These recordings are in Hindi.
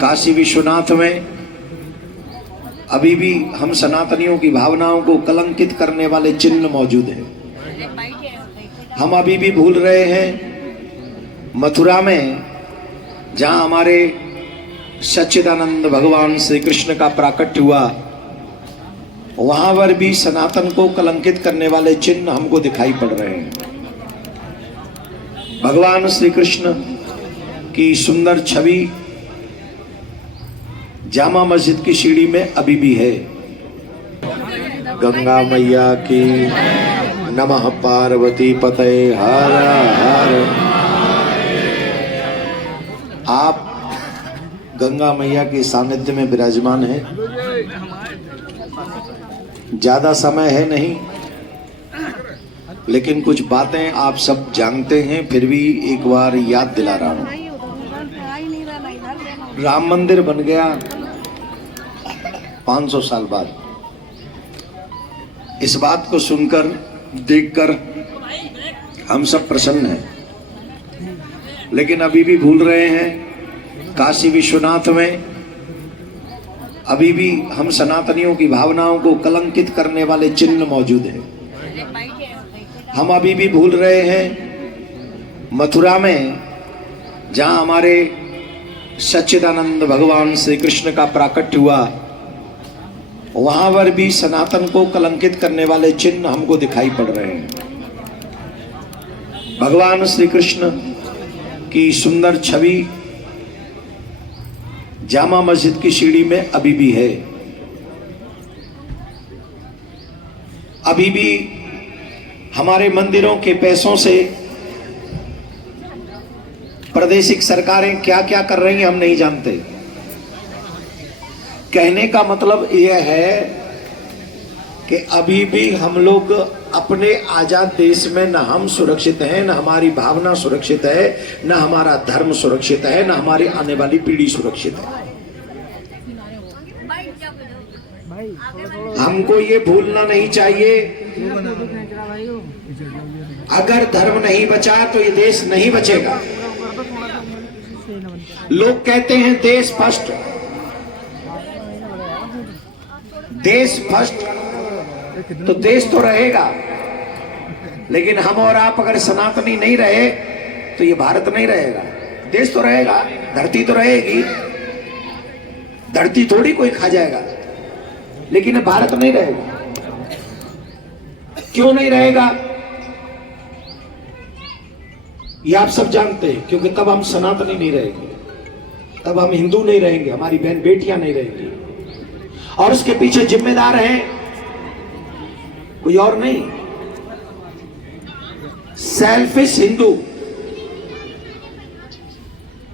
काशी विश्वनाथ में अभी भी हम सनातनियों की भावनाओं को कलंकित करने वाले चिन्ह मौजूद हैं। हम अभी भी भूल रहे हैं मथुरा में, जहां हमारे सच्चिदानंद भगवान श्री कृष्ण का प्राकट्य हुआ, वहां पर भी सनातन को कलंकित करने वाले चिन्ह हमको दिखाई पड़ रहे हैं। भगवान श्री कृष्ण की सुंदर छवि जामा मस्जिद की सीढ़ी में अभी भी है। गंगा मैया की नमः, पार्वती पते हर हर। आप गंगा मैया के सानिध्य में विराजमान हैं। ज्यादा समय है नहीं, लेकिन कुछ बातें आप सब जानते हैं, फिर भी एक बार याद दिला रहा हूं। राम मंदिर बन गया 500 साल बाद। इस बात को सुनकर देखकर हम सब प्रसन्न हैं, लेकिन अभी भी भूल रहे हैं काशी विश्वनाथ में अभी भी हम सनातनियों की भावनाओं को कलंकित करने वाले चिन्ह मौजूद हैं। हम अभी भी भूल रहे हैं मथुरा में, जहां हमारे सच्चिदानंद भगवान श्री कृष्ण का प्राकट्य हुआ, वहां पर भी सनातन को कलंकित करने वाले चिन्ह हमको दिखाई पड़ रहे हैं। भगवान श्री कृष्ण की सुंदर छवि जामा मस्जिद की सीढ़ी में अभी भी है। अभी भी हमारे मंदिरों के पैसों से प्रादेशिक सरकारें क्या क्या कर रही हैं हम नहीं जानते। कहने का मतलब यह है कि अभी भी हम लोग अपने आजाद देश में न हम सुरक्षित हैं, न हमारी भावना सुरक्षित है, न हमारा धर्म सुरक्षित है, न हमारी आने वाली पीढ़ी सुरक्षित है। हमको ये भूलना नहीं चाहिए, अगर धर्म नहीं बचा तो ये देश नहीं बचेगा। लोग कहते हैं देश फर्स्ट, देश फर्स्ट, तो देश तो रहेगा, लेकिन हम और आप अगर सनातनी नहीं रहे तो ये भारत नहीं रहेगा। देश तो रहेगा, धरती तो रहेगी, धरती थोड़ी कोई खा जाएगा, लेकिन भारत नहीं रहेगा। क्यों नहीं रहेगा ये आप सब जानते हैं, क्योंकि तब हम सनातनी नहीं रहेंगे, तब हम हिंदू नहीं रहेंगे, हमारी बहन बेटियां नहीं रहेंगी, और उसके पीछे जिम्मेदार हैं कोई और नहीं, सेल्फिश हिंदू,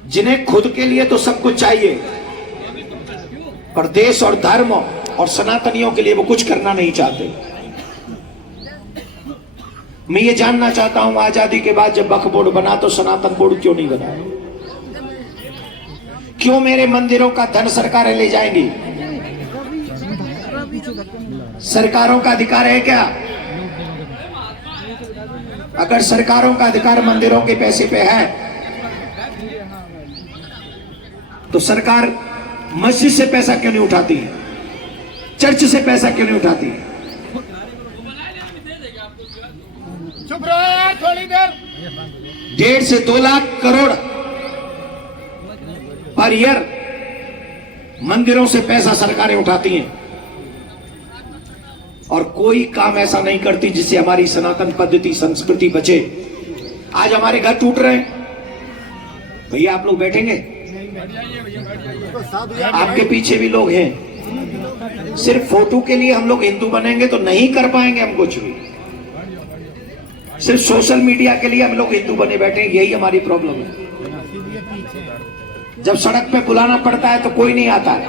जिन्हें खुद के लिए तो सब कुछ चाहिए, पर देश और धर्म और सनातनियों के लिए वो कुछ करना नहीं चाहते। मैं ये जानना चाहता हूं, आजादी के बाद जब वक्फ बोर्ड बना तो सनातन बोर्ड क्यों नहीं बनाया? क्यों मेरे मंदिरों का धन सरकारें ले जाएंगी? सरकारों का अधिकार है क्या? अगर सरकारों का अधिकार मंदिरों के पैसे पे है तो सरकार मस्जिद से पैसा क्यों नहीं उठाती है? चर्च से पैसा क्यों नहीं उठाती है? चुप रहो यार थोड़ी देर। 1.5 से 2 लाख करोड़ पर ईयर मंदिरों से पैसा सरकारें उठाती हैं, और कोई काम ऐसा नहीं करती जिससे हमारी सनातन पद्धति संस्कृति बचे। आज हमारे घर टूट रहे हैं, भैया आप लोग बैठेंगे? आपके पीछे भी लोग हैं। सिर्फ फोटो के लिए हम लोग हिंदू बनेंगे तो नहीं कर पाएंगे हम कुछ भी। सिर्फ सोशल मीडिया के लिए हम लोग हिंदू बने बैठे हैं, यही हमारी प्रॉब्लम है। जब सड़क पे बुलाना पड़ता है तो कोई नहीं आता है।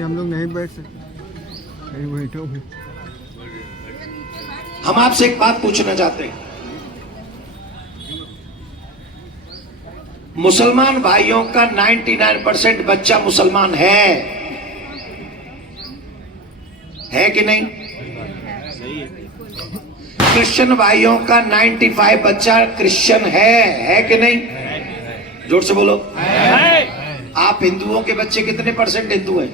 हम लोग नहीं बैठ सकते। हम आपसे एक बात पूछना चाहते हैं, मुसलमान भाइयों का 99% बच्चा मुसलमान है कि नहीं? क्रिश्चियन भाइयों का 95 बच्चा क्रिश्चियन है कि नहीं? जोर से बोलो। आप हिंदुओं के बच्चे कितने परसेंट हिंदू हैं?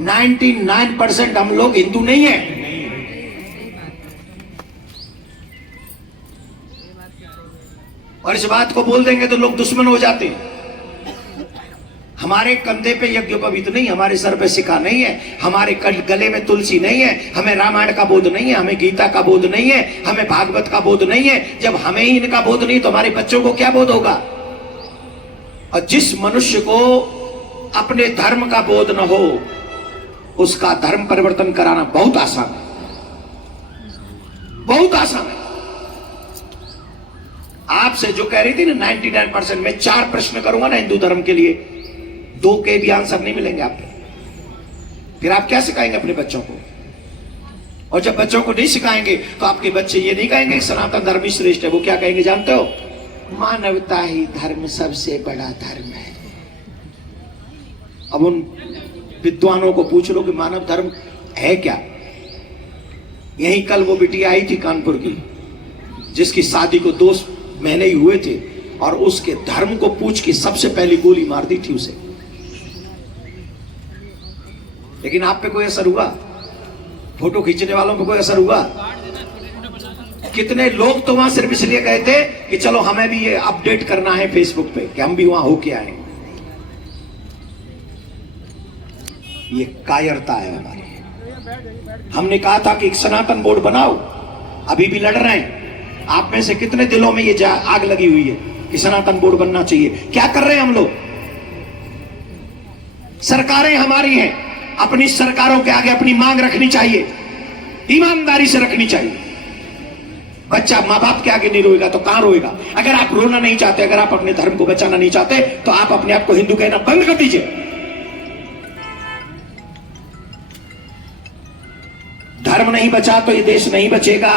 99% हम लोग हिंदू नहीं है। और इस बात को बोल देंगे तो लोग दुश्मन हो जाते हैं। हमारे कंधे पे यज्ञोपवीत नहीं, हमारे सर पे सिक्का नहीं है, हमारे गले में तुलसी नहीं है, हमें रामायण का बोध नहीं है, हमें गीता का बोध नहीं है, हमें भागवत का बोध नहीं है। जब हमें ही इनका बोध नहीं तो हमारे बच्चों को क्या बोध होगा? और जिस मनुष्य को अपने धर्म का बोध न हो उसका धर्म परिवर्तन कराना बहुत आसान है, बहुत आसान है। आपसे जो कह रही थी ना 99%, में 4 प्रश्न करूंगा ना हिंदू धर्म के लिए, 2 के भी आंसर नहीं मिलेंगे आपको। फिर आप क्या सिखाएंगे अपने बच्चों को? और जब बच्चों को नहीं सिखाएंगे तो आपके बच्चे ये नहीं कहेंगे सनातन धर्म ही श्रेष्ठ है। वो क्या कहेंगे जानते हो? मानवता ही धर्म सबसे बड़ा धर्म है। अब उन विद्वानों को पूछ लो कि मानव धर्म है क्या? यही कल वो बिटिया आई थी कानपुर की, जिसकी शादी को 2 महीने ही हुए थे, और उसके धर्म को पूछ के सबसे पहली गोली मार दी थी उसे। लेकिन आप पे कोई असर हुआ? फोटो खींचने वालों पे कोई असर हुआ? कितने लोग तो वहां सिर्फ इसलिए गए थे कि चलो हमें भी ये अपडेट करना है फेसबुक पे कि हम भी वहां होके आए। ये कायरता है हमारी। हमने कहा था कि एक सनातन बोर्ड बनाओ, अभी भी लड़ रहे हैं। आप में से कितने दिलों में ये आग लगी हुई है कि सनातन बोर्ड बनना चाहिए? क्या कर रहे हैं हम लोग? सरकारें हमारी हैं, अपनी सरकारों के आगे अपनी मांग रखनी चाहिए, ईमानदारी से रखनी चाहिए। बच्चा माँ बाप के आगे नहीं रोएगा तो कहां रोएगा? अगर आप रोना नहीं चाहते, अगर आप अपने धर्म को बचाना नहीं चाहते, तो आप अपने आप को हिंदू कहना बंद कर दीजिए। धर्म नहीं बचा तो ये देश नहीं बचेगा।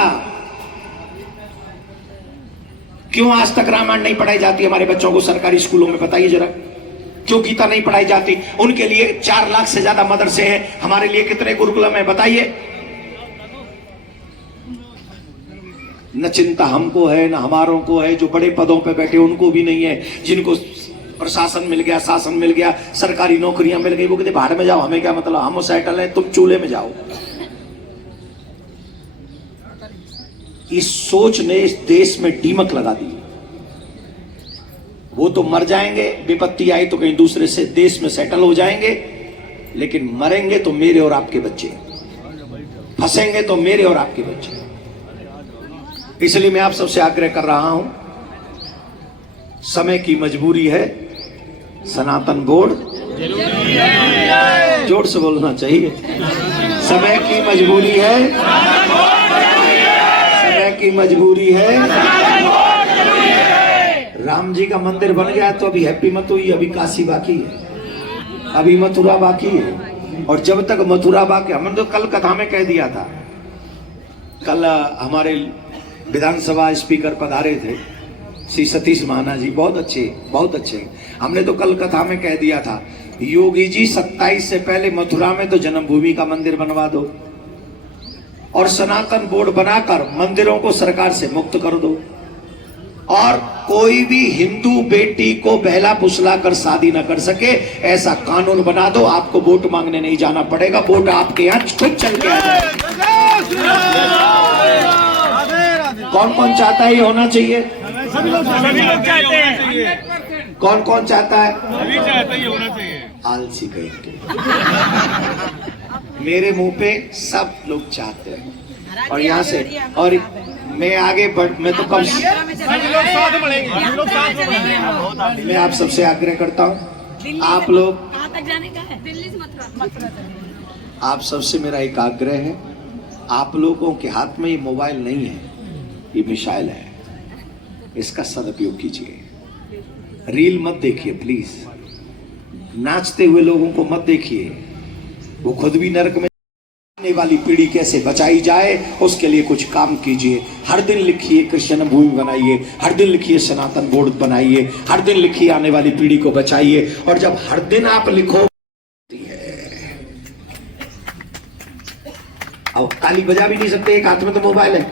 क्यों आज तक रामायण नहीं पढ़ाई जाती हमारे बच्चों को सरकारी स्कूलों में? बताइए जरा, क्यों गीता नहीं पढ़ाई जाती? उनके लिए 4 लाख से ज्यादा मदरसे हैं, हमारे लिए कितने गुरुकुलम है? बताइए। न चिंता हमको है, न हमारों को है। जो बड़े पदों पे बैठे उनको भी नहीं है, जिनको प्रशासन मिल गया, शासन मिल गया, सरकारी नौकरियां मिल गई, वो कहते भाड़ में जाओ, हमें क्या मतलब, हम सेटल हैं, तुम चूल्हे में जाओ। इस सोच ने इस देश में दीमक लगा दी। वो तो मर जाएंगे, विपत्ति आई तो कहीं दूसरे से देश में सेटल हो जाएंगे, लेकिन मरेंगे तो मेरे और आपके बच्चे, फंसेंगे तो मेरे और आपके बच्चे। इसलिए मैं आप सबसे आग्रह कर रहा हूं, समय की मजबूरी है, सनातन बोर्ड जोर से बोलना चाहिए। समय की मजबूरी है, समय की मजबूरी है। राम जी का मंदिर बन गया तो अभी हैप्पी मत हुई, अभी काशी बाकी है, अभी मथुरा बाकी है। और जब तक मथुरा बाकी, हमने तो कल कथा में कह दिया था, कल हमारे विधानसभा स्पीकर पधारे थे श्री सतीश महाना जी, बहुत अच्छे। हमने तो कल कथा में कह दिया था, योगी जी 27 से पहले मथुरा में तो जन्मभूमि का मंदिर बनवा दो और सनातन बोर्ड बनाकर मंदिरों को सरकार से मुक्त कर दो, और कोई भी हिंदू बेटी को बहला फुसला कर शादी न कर सके, ऐसा कानून बना दो। आपको वोट मांगने नहीं जाना पड़ेगा, वोट आपके यहाँ खुद चल के आ जाएगा। कौन कौन चाहता है ये होना चाहिए? सभी लोग चाहते हैं। कौन कौन चाहता है? सभी चाहते हैं, ये होना चाहिए। आलसी कहेंगे। मेरे मुंह पे सब लोग चाहते हैं, और यहाँ से और मैं आगे बढ़, मैं तो कब मैं आप सबसे आग्रह करता हूँ, आप लोग, तक जाने का है? दिल्ली से मथुरा। आप सबसे मेरा एक आग्रह है, आप लोगों के हाथ में ये मोबाइल नहीं है, ये मिसाइल है, इसका सदुपयोग कीजिए। रील मत देखिए प्लीज, नाचते हुए लोगों को मत देखिए, वो खुद भी नरक में। आने वाली पीढ़ी कैसे बचाई जाए उसके लिए कुछ काम कीजिए। हर दिन लिखिए कृष्ण भूमि बनाइए, हर दिन लिखिए सनातन बोर्ड बनाइए, हर दिन लिखिए आने वाली पीढ़ी को बचाइए। और जब हर दिन आप लिखो, अब ताली बजा भी नहीं सकते, एक हाथ में तो मोबाइल है।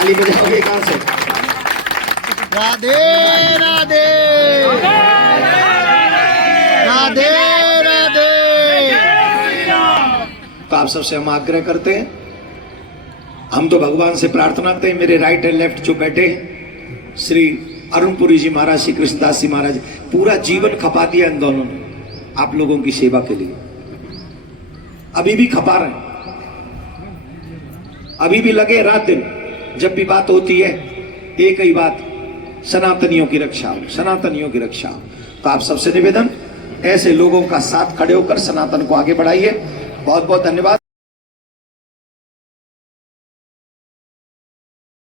ताली बजाओगे कहां से? राधे राधे राधे राधे। तो आप सबसे हम आग्रह करते हैं, हम तो भगवान से प्रार्थना करते हैं, मेरे राइट एंड लेफ्ट जो बैठे हैं, श्री अरुणपुरी जी महाराज, श्री कृष्णदास जी महाराज, पूरा जीवन खपा दिया इन दोनों ने आप लोगों की सेवा के लिए। अभी भी खपा रहे हैं, अभी भी लगे रात दिन। जब भी बात होती है एक ही बात, सनातनियों की रक्षा हो, सनातनियों की रक्षा हो। तो आप सबसे निवेदन, ऐसे लोगों का साथ खड़े होकर सनातन को आगे बढ़ाइए। बहुत बहुत धन्यवाद।